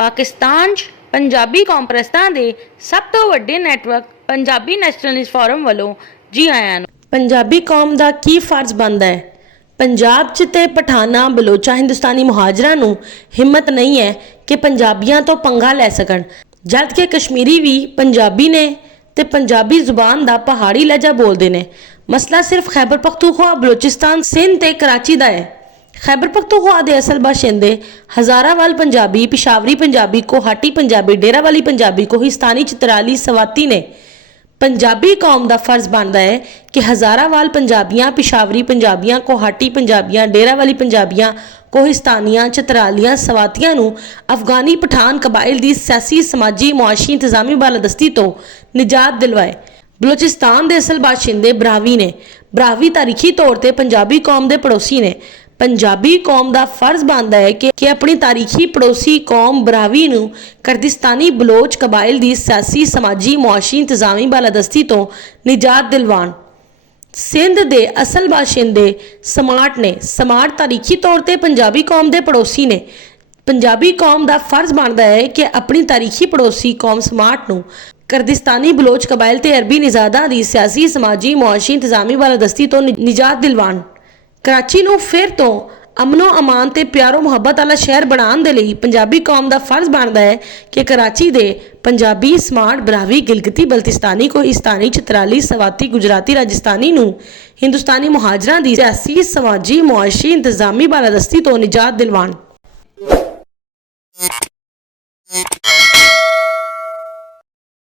पाकिस्तान 'ਚ पंजाबी कॉम्प्रैसां दे सब तो वड्डे नैटवर्क पंजाबी नैशनलिस्ट फोरम वालों जी आयां नूं। पंजाबी कौम का की फर्ज बनता है। पंजाब च ते पठाना बलोचा हिंदुस्तानी मुहाजरां नूं हिम्मत नहीं है कि पंजाबियां तो पंगा लै सकन, जद कि कश्मीरी भी पंजाबी ने ते पंजाबी जुबान का पहाड़ी लहजा बोलते हैं। मसला सिर्फ खैबर पख्तूनख्वा, बलोचिस्तान, सिंध ते कराची का है। खैबर पख्तूनख्वा के असल बाशिंदे हज़ारावाल पंजाबी, पिशावरी पंजाबी, कोहाटी पंजाबी, डेरावाली पंजाबी, कोहिस्तानी, चित्राली, सवाती ने। पंजाबी कौम का फर्ज बनता है कि हज़ारावाल पंजाबियां, पिशावरी पंजाबियां, कोहाटी पंजाबियां, डेरावाली पंजाबियां, कोहिस्तानियां, चित्रालियां, सवातियां नूं अफगानी पठान कबाइल की सियासी, समाजी, मुआशी, इंतजामी बालादस्ती तो निजात दिलवाए। बलोचिस्तान के असल बाशिंदे ब्राहवी ने। ब्राहवी तारीखी तौर पर पंजाबी कौम के पड़ोसी ने। पंजाबी कौम का फर्ज बनता है कि अपनी तारीखी पड़ोसी कौम ब्राहवी नूं कुर्दिस्तानी बलोच कबाइल की सियासी, समाजी, मुआशी, इंतजामी बालादस्ती तो निजात दिलवान। सिंध के असल बाशिंदे समाट ने। समाट तारीखी तौर पर पंजाबी कौम के पड़ोसी ने। पंजाबी कौम का फर्ज बनता है कि अपनी तारीखी पड़ोसी कौम समाट नूं कुर्दिस्तानी बलोच कबाइल ते अरबी निजादा की सियासी, समाजी, मुआशी, इंतजामी बालादस्ती तो निजात दिलवान। कराची नूं फिर तो अमनो अमान ते प्यारो मुहब्बत वाला शहर बनाने के लिए पंजाबी कौम का फर्ज बनता है कि कराची दे पंजाबी, स्मार्ट, ब्राहवी, गिलगिती, बल्तिस्तानी, कोहिस्तानी, चित्राली, सवाती, गुजराती, राजस्थानी नूं हिंदुस्तानी मुहाजरां की सियासी, समाजी, मुआशी, इंतजामी बालादस्ती तो निजात दिलवान।